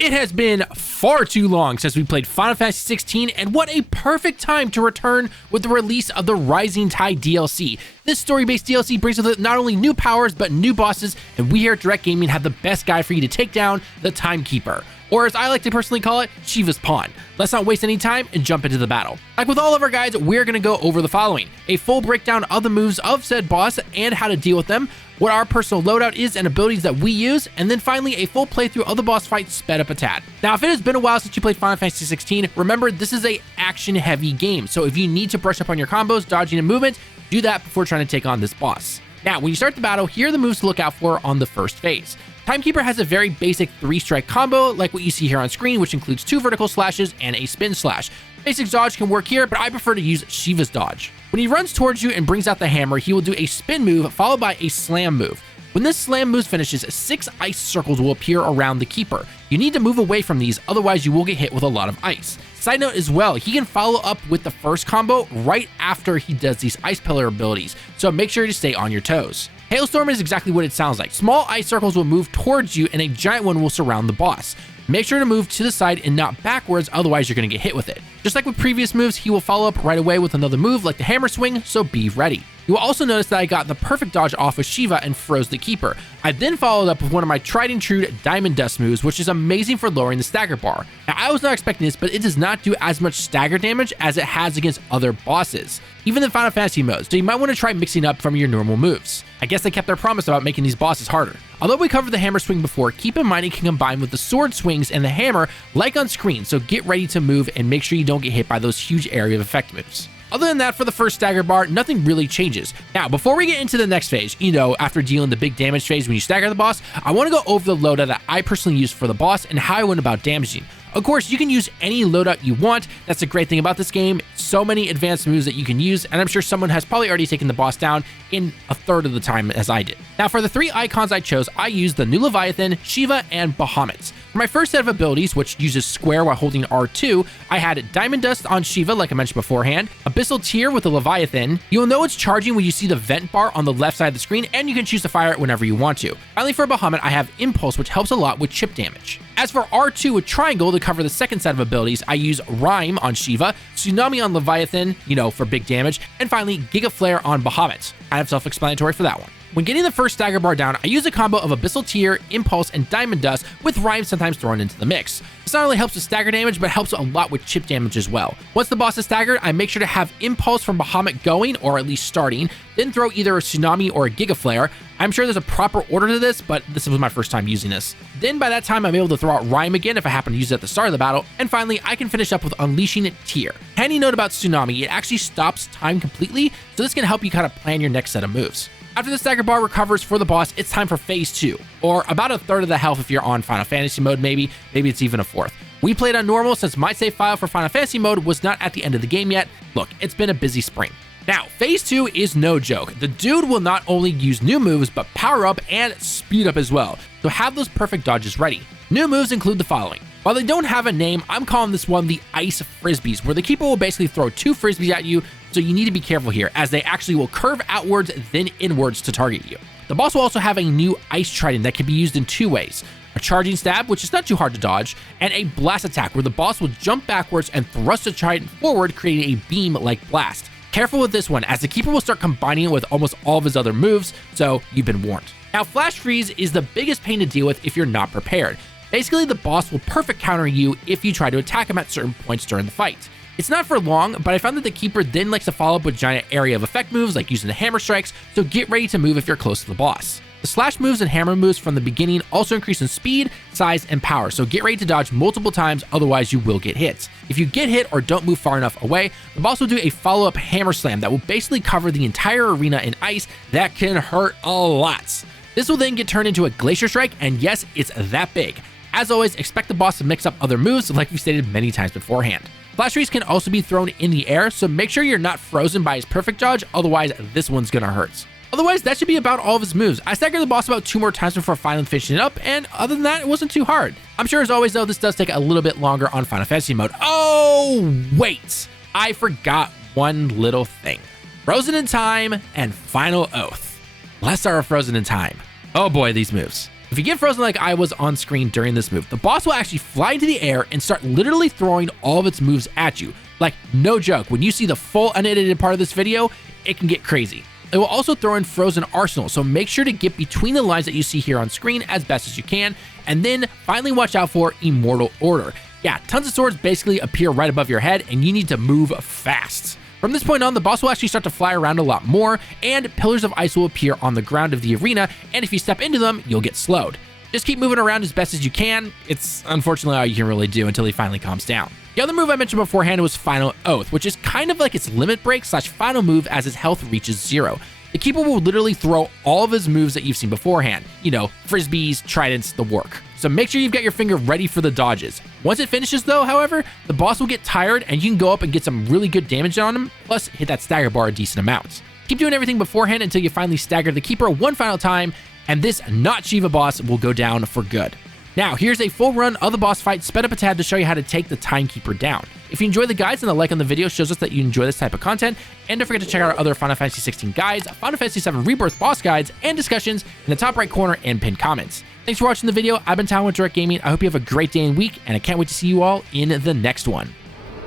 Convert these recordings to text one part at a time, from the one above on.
It has been far too long since we played Final Fantasy XVI, and what a perfect time to return with the release of the Rising Tide DLC. This story-based DLC brings with it not only new powers, but new bosses, and we here at Direct Gaming have the best guide for you to take down the Timekeeper, or as I like to personally call it, Shiva's Pawn. Let's not waste any time and jump into the battle. Like with all of our guides, we're going to go over the following: a full breakdown of the moves of said boss and how to deal with them, what our personal loadout is and abilities that we use, and then finally a full playthrough of the boss fight sped up a tad. Now, if it has been a while since you played Final Fantasy XVI, remember this is a action-heavy game, so if you need to brush up on your combos, dodging, and movement, do that before trying to take on this boss. Now, when you start the battle, here are the moves to look out for on the first phase. Timekeeper has a very basic 3-strike combo like what you see here on screen, which includes 2 vertical slashes and a spin slash. Basic dodge can work here, but I prefer to use Shiva's dodge. When he runs towards you and brings out the hammer, he will do a spin move followed by a slam move. When this slam move finishes, 6 ice circles will appear around the keeper. You need to move away from these, otherwise you will get hit with a lot of ice. Side note as well, he can follow up with the first combo right after he does these ice pillar abilities, so make sure to stay on your toes. Hailstorm is exactly what it sounds like. Small ice circles will move towards you and a giant one will surround the boss. Make sure to move to the side and not backwards, otherwise you're going to get hit with it. Just like with previous moves, he will follow up right away with another move like the hammer swing, so be ready. You will also notice that I got the perfect dodge off of Shiva and froze the keeper. I then followed up with one of my tried and true Diamond Dust moves, which is amazing for lowering the stagger bar. Now, I was not expecting this, but it does not do as much stagger damage as it has against other bosses, even in Final Fantasy modes, so you might want to try mixing up from your normal moves. I guess they kept their promise about making these bosses harder. Although we covered the hammer swing before, keep in mind it can combine with the sword swings and the hammer like on screen, so get ready to move and make sure you don't get hit by those huge area of effect moves. Other than that, for the first stagger bar, nothing really changes. Now, before we get into the next phase, after dealing the big damage phase when you stagger the boss, I want to go over the loadout that I personally use for the boss and how I went about damaging. Of course, you can use any loadout you want. That's the great thing about this game. So many advanced moves that you can use, and I'm sure someone has probably already taken the boss down in a third of the time as I did. Now, for the 3 icons I chose, I used the new Leviathan, Shiva, and Bahamut. For my first set of abilities, which uses square while holding R2, I had Diamond Dust on Shiva, like I mentioned beforehand, Abyssal Tear with the Leviathan. You'll know it's charging when you see the vent bar on the left side of the screen, and you can choose to fire it whenever you want to. Finally, for Bahamut, I have Impulse, which helps a lot with chip damage. As for R2 with Triangle to cover the second set of abilities, I use Rhyme on Shiva, Tsunami on Leviathan, for big damage, and finally Giga Flare on Bahamut. Kind of self-explanatory for that one. When getting the first stagger bar down, I use a combo of Abyssal Tear, Impulse, and Diamond Dust, with Rhyme sometimes thrown into the mix. This not only helps with stagger damage, but helps a lot with chip damage as well. Once the boss is staggered, I make sure to have Impulse from Bahamut going, or at least starting, then throw either a Tsunami or a Giga Flare. I'm sure there's a proper order to this, but this was my first time using this. Then by that time, I'm able to throw out Rhyme again if I happen to use it at the start of the battle, and finally, I can finish up with Unleashing Tear. Handy note about Tsunami, it actually stops time completely, so this can help you kind of plan your next set of moves. After the stagger bar recovers for the boss, it's time for phase 2, or about a third of the health if you're on Final Fantasy mode, maybe it's even a fourth. We played on normal since my save file for Final Fantasy mode was not at the end of the game yet. Look, it's been a busy spring. Now, phase 2 is no joke. The dude will not only use new moves, but power up and speed up as well, so have those perfect dodges ready. New moves include the following. While they don't have a name, I'm calling this one the Ice Frisbees, where the keeper will basically throw 2 frisbees at you, so you need to be careful here, as they actually will curve outwards then inwards to target you. The boss will also have a new Ice Trident that can be used in 2 ways. A charging stab, which is not too hard to dodge, and a blast attack, where the boss will jump backwards and thrust the trident forward, creating a beam-like blast. Careful with this one, as the keeper will start combining it with almost all of his other moves, so you've been warned. Now, Flash Freeze is the biggest pain to deal with if you're not prepared. Basically, the boss will perfect counter you if you try to attack him at certain points during the fight. It's not for long, but I found that the keeper then likes to follow up with giant area of effect moves like using the hammer strikes, so get ready to move if you're close to the boss. The slash moves and hammer moves from the beginning also increase in speed, size, and power, so get ready to dodge multiple times, otherwise you will get hit. If you get hit or don't move far enough away, the boss will do a follow-up hammer slam that will basically cover the entire arena in ice that can hurt a lot. This will then get turned into a Glacier Strike, and yes, it's that big. As always, expect the boss to mix up other moves like we stated many times beforehand. Flash Freeze can also be thrown in the air, so make sure you're not frozen by his perfect dodge, otherwise this one's gonna hurt. Otherwise, that should be about all of his moves. I staggered the boss about 2 more times before finally finishing it up, and other than that, it wasn't too hard. I'm sure as always though, this does take a little bit longer on Final Fantasy mode. Oh, wait! I forgot one little thing. Frozen in Time and Final Oath. Let's start with Frozen in Time. Oh boy, these moves. If you get frozen like I was on screen during this move, the boss will actually fly into the air and start literally throwing all of its moves at you. Like, no joke, when you see the full unedited part of this video, it can get crazy. It will also throw in frozen arsenal, so make sure to get between the lines that you see here on screen as best as you can, and then finally watch out for immortal order. Yeah, tons of swords basically appear right above your head, and you need to move fast. From this point on, the boss will actually start to fly around a lot more, and pillars of ice will appear on the ground of the arena, and if you step into them, you'll get slowed. Just keep moving around as best as you can. It's unfortunately all you can really do until he finally calms down. The other move I mentioned beforehand was Final Oath, which is kind of like its limit break / final move as his health reaches 0. The keeper will literally throw all of his moves that you've seen beforehand. You know, frisbees, tridents, the work. So make sure you've got your finger ready for the dodges. Once it finishes though, however, the boss will get tired and you can go up and get some really good damage on him, plus hit that stagger bar a decent amount. Keep doing everything beforehand until you finally stagger the keeper one final time, and this not Shiva boss will go down for good. Now, here's a full run of the boss fight sped up a tad to show you how to take the Timekeeper down. If you enjoy the guides, then a like on the video shows us that you enjoy this type of content, and don't forget to check out our other Final Fantasy XVI guides, Final Fantasy VII Rebirth boss guides, and discussions in the top right corner and pinned comments. Thanks for watching the video. I've been Talon with Direct Gaming. I hope you have a great day and week, and I can't wait to see you all in the next one.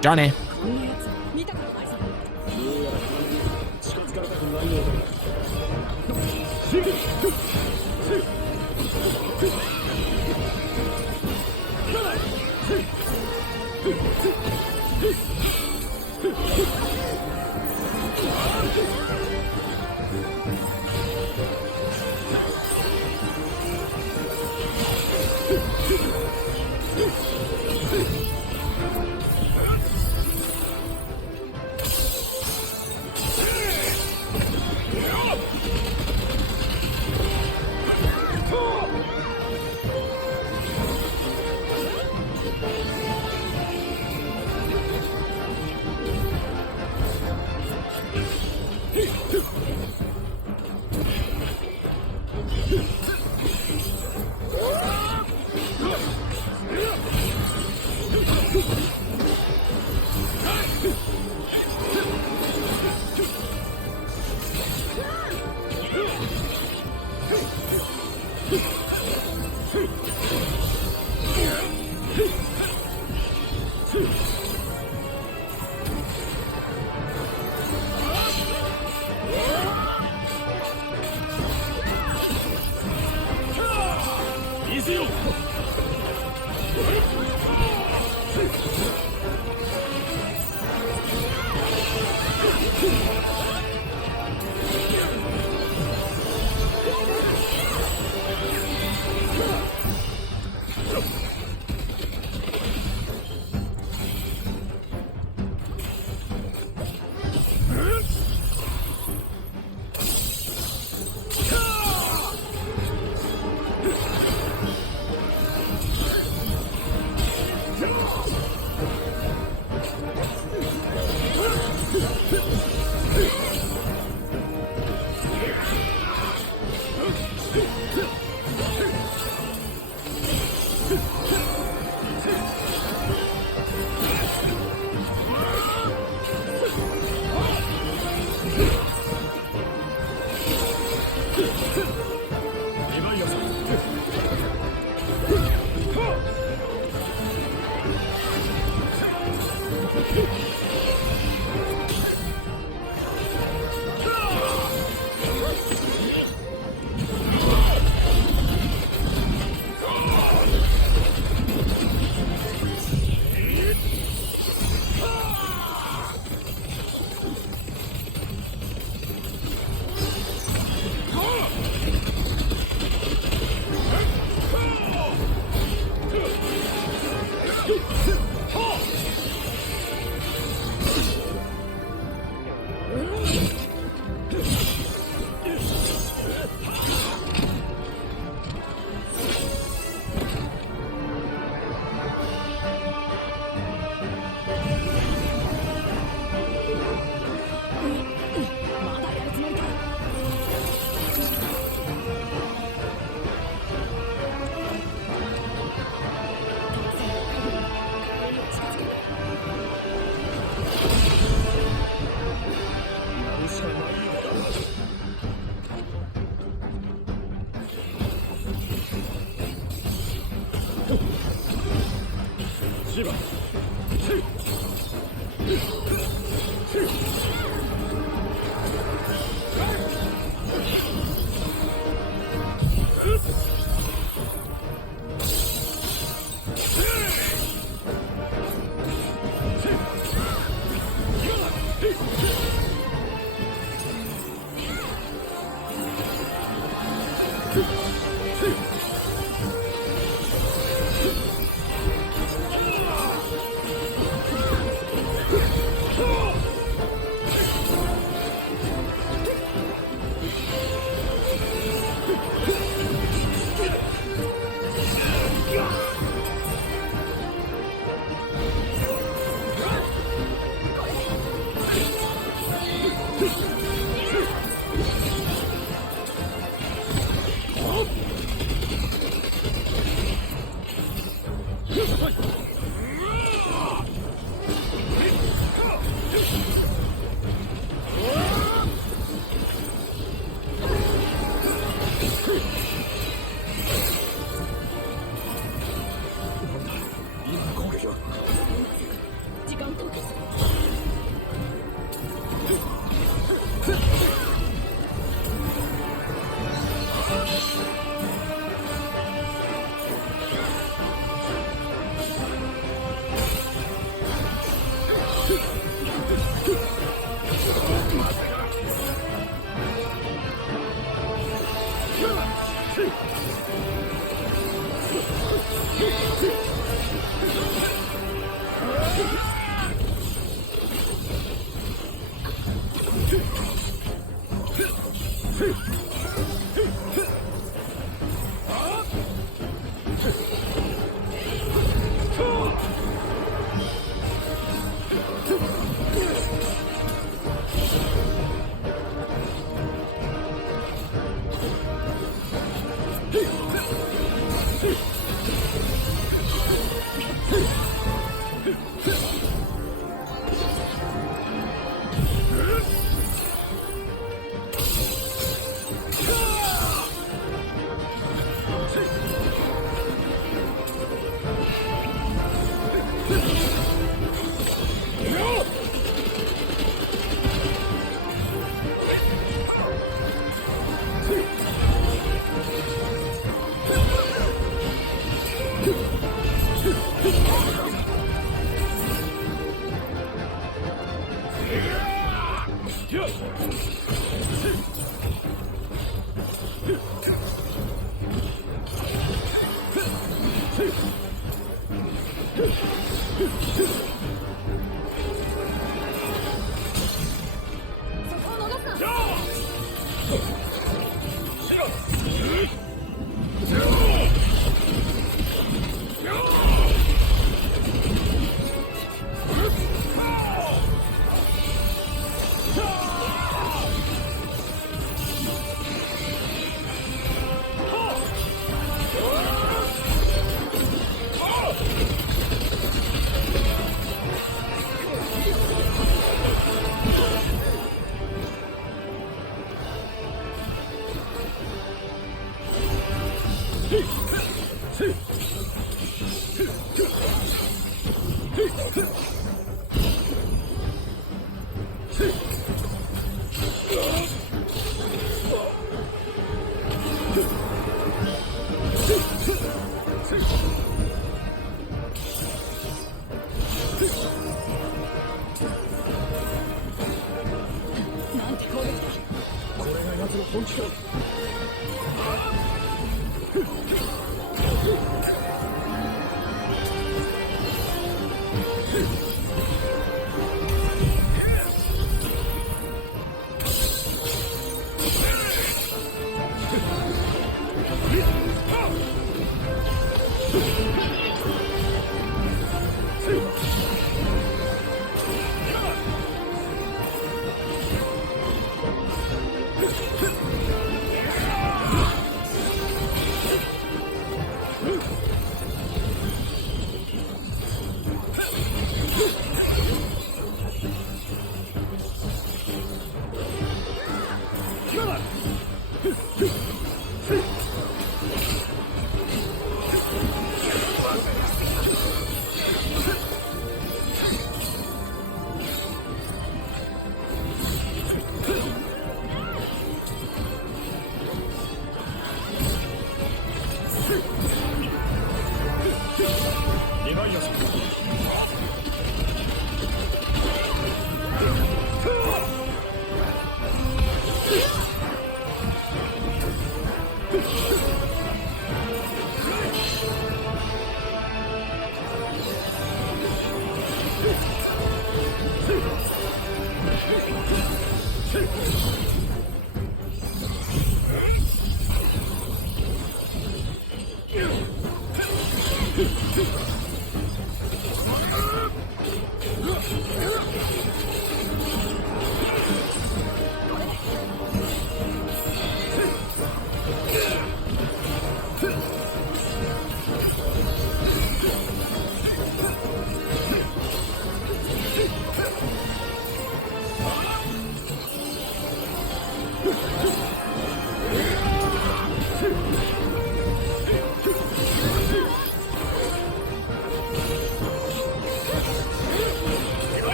Johnny.